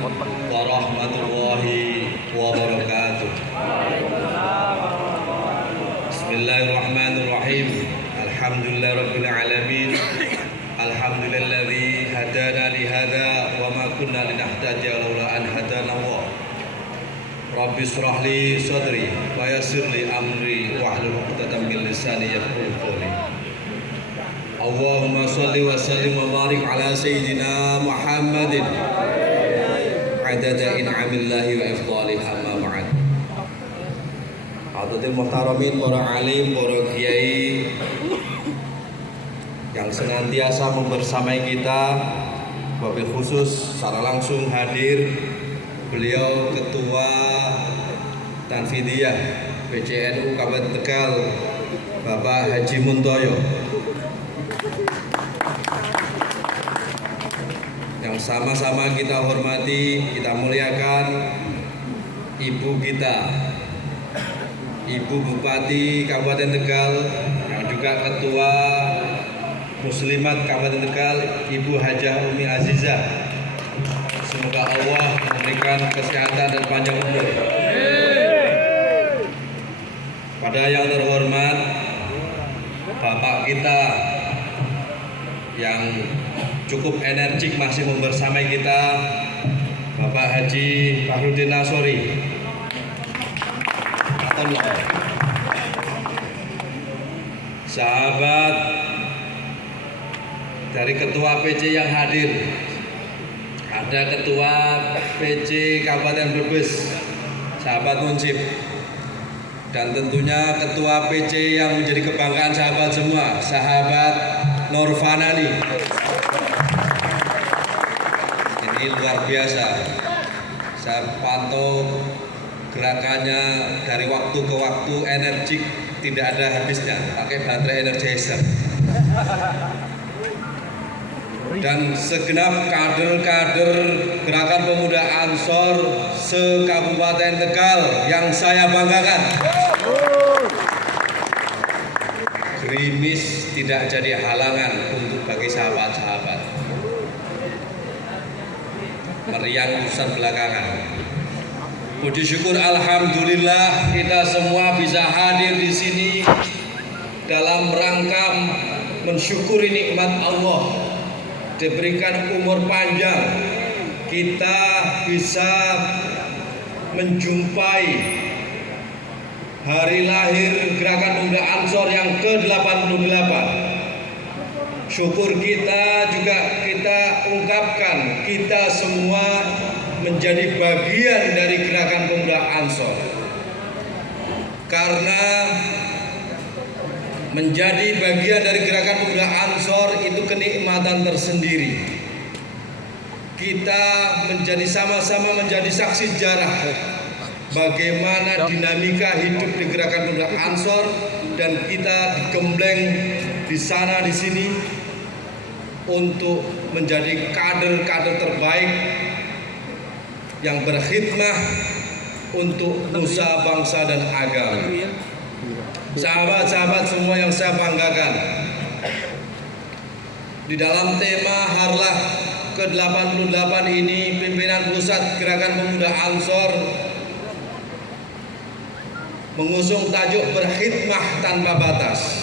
warahmatullahi wabarakatuh. Bismillahirrahmanirrahim. Alhamdulillahirabbil alamin. Alhamdulilladzi hadana li hadza wa ma kunna linahtadiya laula an hadana Allah. Rabbi shrah li sadri wa yassir li amri wahlul 'uqdatam min lisani yafqahu qawli. Allahumma shalli wa sallim wa barik ala sayyidina Muhammadin adada in'amillahi wa ifdalihi amma ba'd. Hadirin muhtaramin, para alim, para kiai yang senantiasa membersamai kita, wabil khusus secara langsung hadir beliau Ketua Tanfidiyah PCNU Kabupaten Tegal, Bapak Haji Muntoyo, yang sama-sama kita hormati, kita muliakan Ibu kita, Ibu Bupati Kabupaten Tegal, yang juga Ketua Muslimat Kabupaten Tegal, Ibu Hajah Umi Azizah. Semoga Allah memberikan kesehatan dan panjang umur. Pada yang terhormat Bapak kita yang cukup energik masih membersamai kita, Bapak Haji Fahrudin Nasori. Sahabat dari Ketua PC yang hadir, ada Ketua PC Kabupaten Brebes, sahabat Munsip, dan tentunya Ketua PC yang menjadi kebanggaan sahabat semua, sahabat Norfanani. Ini luar biasa, saya pantau gerakannya dari waktu ke waktu, energik, tidak ada habisnya, pakai baterai energizer. Dan segenap kader-kader Gerakan Pemuda Ansor se-Kabupaten Tegal yang saya banggakan. Gerimis tidak jadi halangan untuk bagi sahabat-sahabat. Meriang urusan belakangan. Puji syukur alhamdulillah kita semua bisa hadir di sini dalam rangka mensyukuri nikmat Allah. Diberikan umur panjang, kita bisa menjumpai hari lahir Gerakan Pemuda Ansor yang ke-88. Syukur kita juga kita ungkapkan, kita semua menjadi bagian dari Gerakan Pemuda Ansor. Karena menjadi bagian dari Gerakan Pemuda Ansor itu kenikmatan tersendiri. Kita menjadi sama-sama menjadi saksi sejarah bagaimana dinamika hidup di Gerakan Pemuda Ansor, dan kita digembleng di sana di sini untuk menjadi kader-kader terbaik yang berkhidmah untuk nusa, bangsa, dan agama. Sahabat-sahabat semua yang saya banggakan, di dalam tema Harlah ke-88 ini, pimpinan pusat Gerakan Pemuda Ansor mengusung tajuk berkhidmah tanpa batas,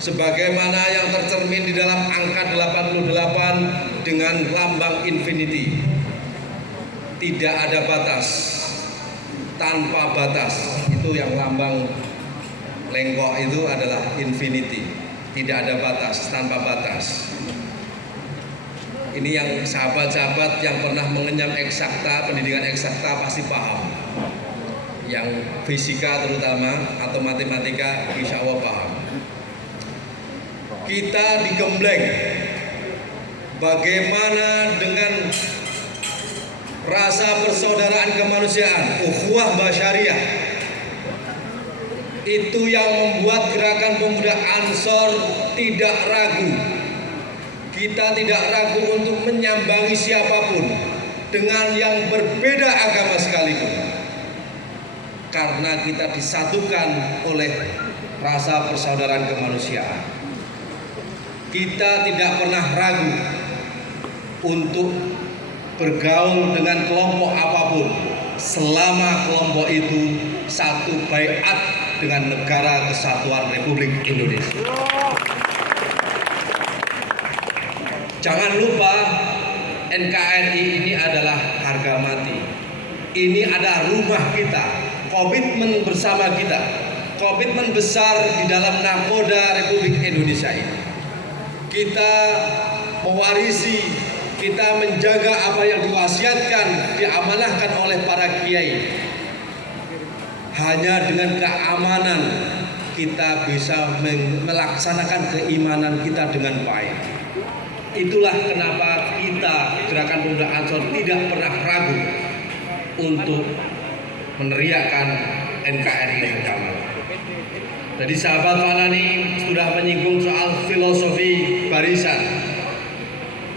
sebagaimana yang tercermin di dalam angka 88 dengan lambang infinity. Tidak ada batas, tanpa batas, itu yang lambang lengkok itu adalah infinity, tidak ada batas, tanpa batas. Ini yang sahabat-sahabat yang pernah mengenyam eksakta, pendidikan eksakta pasti paham. Yang fisika terutama atau matematika insya Allah paham. Kita digembleng bagaimana dengan rasa persaudaraan kemanusiaan, ukhuwah basyariah. Itu yang membuat Gerakan Pemuda Ansor tidak ragu. Kita tidak ragu untuk menyambangi siapapun dengan yang berbeda agama sekalipun, karena kita disatukan oleh rasa persaudaraan kemanusiaan. Kita tidak pernah ragu untuk bergaul dengan kelompok apapun selama kelompok itu satu baiat dengan Negara Kesatuan Republik Indonesia. Jangan lupa NKRI ini adalah harga mati. Ini adalah rumah kita, komitmen bersama kita, komitmen besar di dalam nakoda Republik Indonesia ini. Kita mewarisi, kita menjaga apa yang diwasiatkan, diamanahkan oleh para kiai. Hanya dengan keamanan kita bisa melaksanakan keimanan kita dengan baik. Itulah kenapa kita Gerakan Pemuda Ansor tidak pernah ragu untuk meneriakkan NKRI yang damai. Jadi sahabat Fanani sudah menyinggung soal filosofi barisan.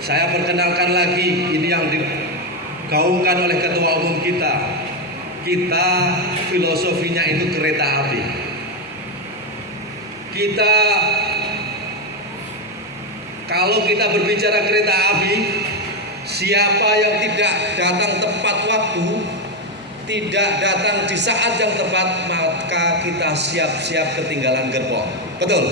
Saya perkenalkan lagi, ini yang digaungkan oleh Ketua Umum kita. Kita filosofinya itu kereta api. Kalau kita berbicara kereta api, siapa yang tidak datang tepat waktu, tidak datang di saat yang tepat, maka kita siap-siap ketinggalan gerbong. Betul?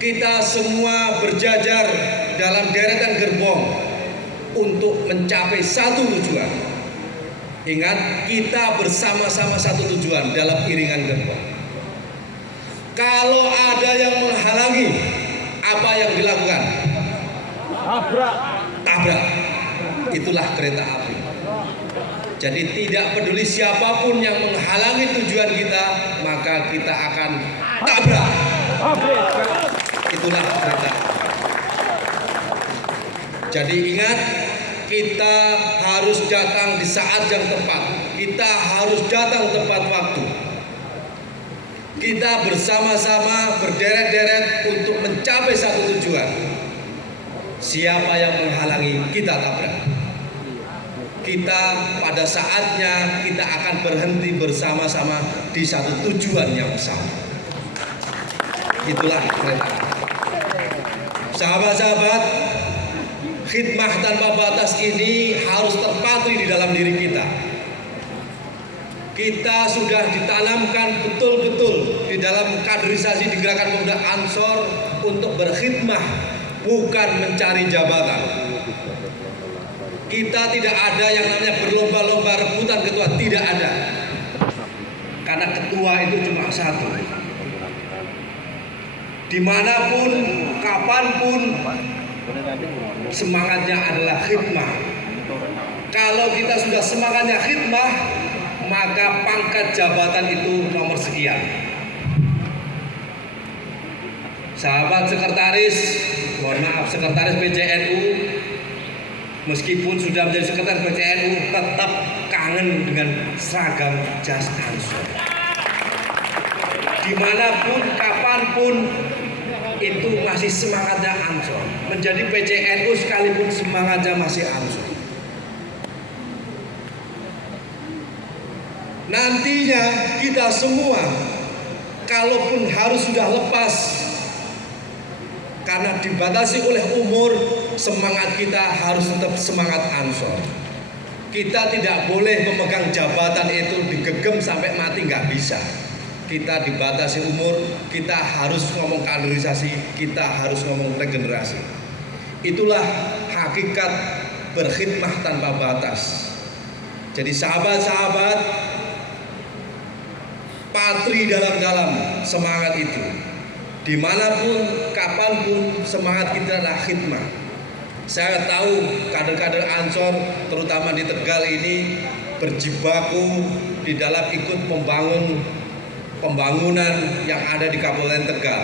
Kita semua berjajar dalam deretan gerbong untuk mencapai satu tujuan. Ingat, kita bersama-sama satu tujuan dalam iringan gerbong. Kalau ada yang menghalangi, apa yang dilakukan? Tabrak. Itulah kereta api. Jadi tidak peduli siapapun yang menghalangi tujuan kita, maka kita akan tabrak. Itulah kereta. Jadi ingat, kita harus datang di saat yang tepat. Kita harus datang tepat waktu. Kita bersama-sama berderet-deret untuk mencapai satu tujuan. Siapa yang menghalangi, kita tabrak. Kita pada saatnya kita akan berhenti bersama-sama di satu tujuan yang sama. Itulah kereta. Sahabat-sahabat, khidmah tanpa batas ini harus terpatri di dalam diri kita. Kita sudah ditanamkan betul-betul di dalam kaderisasi di Gerakan Pemuda Ansor untuk berkhidmah, bukan mencari jabatan. Kita tidak ada yang namanya berlomba-lomba rebutan ketua, tidak ada. Karena ketua itu cuma satu. Dimanapun, kapanpun, semangatnya adalah khidmah. Kalau kita sudah semangatnya khidmah, maka pangkat jabatan itu nomor sekian. Sahabat sekretaris, mohon maaf, sekretaris PCNU, meskipun sudah menjadi sekretaris PCNU, tetap kangen dengan seragam jas Ansor. Dimanapun, kapanpun, itu masih semangatnya Ansor. Menjadi PCNU sekalipun semangatnya masih Ansor. Nantinya kita semua, kalaupun harus sudah lepas, karena dibatasi oleh umur, semangat kita harus tetap semangat Ansor. Kita tidak boleh memegang jabatan itu digegem sampai mati, nggak bisa. Kita dibatasi umur, kita harus ngomong kaderisasi, kita harus ngomong regenerasi. Itulah hakikat berkhidmah tanpa batas. Jadi sahabat-sahabat, patri dalam semangat itu. Dimanapun, kapanpun, semangat kita adalah khidmah. Saya tahu kader-kader Ansor, terutama di Tegal ini, berjibaku di dalam ikut pembangunan yang ada di Kabupaten Tegal.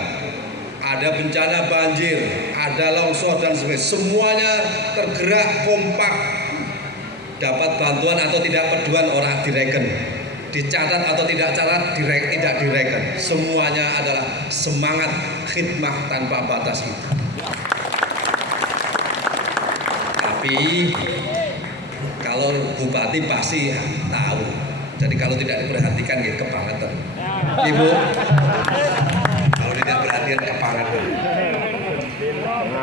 Ada bencana banjir, ada longsor dan sebagainya. Semuanya tergerak kompak. Dapat bantuan atau tidak perduan orang direken. Dicatat atau tidak catat, tidak direken. Semuanya adalah semangat khidmah tanpa batas itu. Tapi kalau bupati pasti tahu. Jadi kalau tidak diperhatikan ya kebangetan. Ibu, kalau tidak perhatian kebangetan.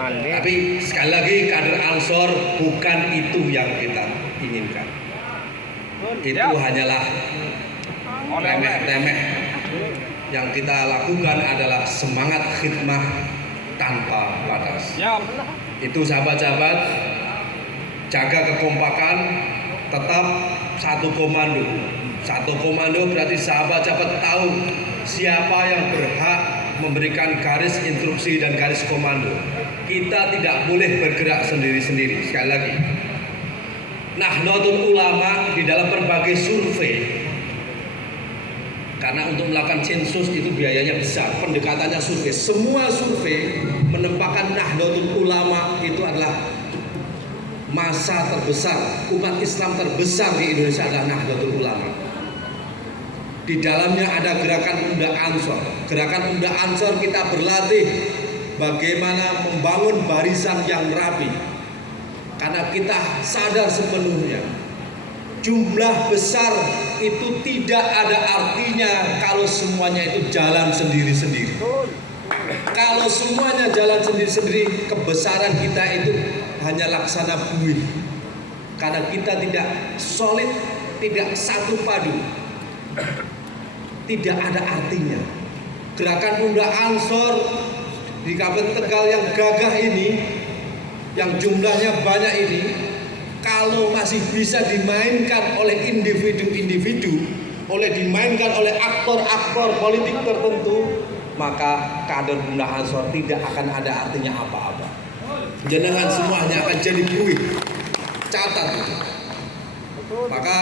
Tapi Tapi sekali lagi kader Ansor bukan itu yang kita inginkan. Itu hanyalah remeh-temeh. Yang kita lakukan adalah semangat khidmah tanpa batas. Itu sahabat-sahabat, jaga kekompakan, tetap satu komando. Satu komando berarti sahabat-sahabat tahu siapa yang berhak memberikan garis instruksi dan garis komando. Kita tidak boleh bergerak sendiri-sendiri. Sekali lagi, Nahdlatul Ulama di dalam berbagai survei, karena untuk melakukan sensus itu biayanya besar, pendekatannya survei. Semua survei menempatkan Nahdlatul Ulama itu adalah masa terbesar, umat Islam terbesar di Indonesia adalah Nahdlatul Ulama. Di dalamnya ada gerakan Pemuda Ansor. Gerakan Pemuda Ansor kita berlatih bagaimana membangun barisan yang rapi. Karena kita sadar sepenuhnya jumlah besar itu tidak ada artinya kalau semuanya itu jalan sendiri-sendiri. Kalau semuanya jalan sendiri-sendiri, kebesaran kita itu hanya laksana buih. Karena kita tidak solid, tidak satu padu, tidak ada artinya. Gerakan Pemuda Ansor di Kabupaten Tegal yang gagah ini, yang jumlahnya banyak ini, kalau masih bisa dimainkan oleh individu-individu, dimainkan oleh aktor-aktor politik tertentu, maka kader Pemuda Ansor tidak akan ada artinya apa-apa. Jenengan semuanya akan jadi buih. Catat itu. Maka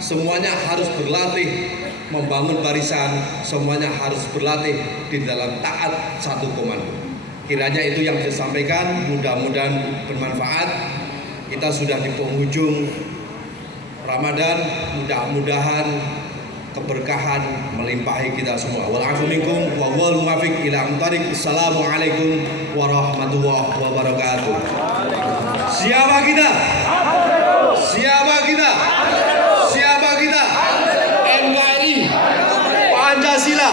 semuanya harus berlatih membangun barisan, semuanya harus berlatih di dalam taat satu komando. Kiranya itu yang saya sampaikan, mudah-mudahan bermanfaat. Kita sudah di penghujung Ramadan, mudah-mudahan keberkahan melimpahi kita semua. Wal-'afwu minkum wa wal muwaffiq ila aqwamit thoriq. Assalamualaikum warahmatullahi wabarakatuh. Siapa kita? Siapa kita? Siapa kita? NKRI Pancasila.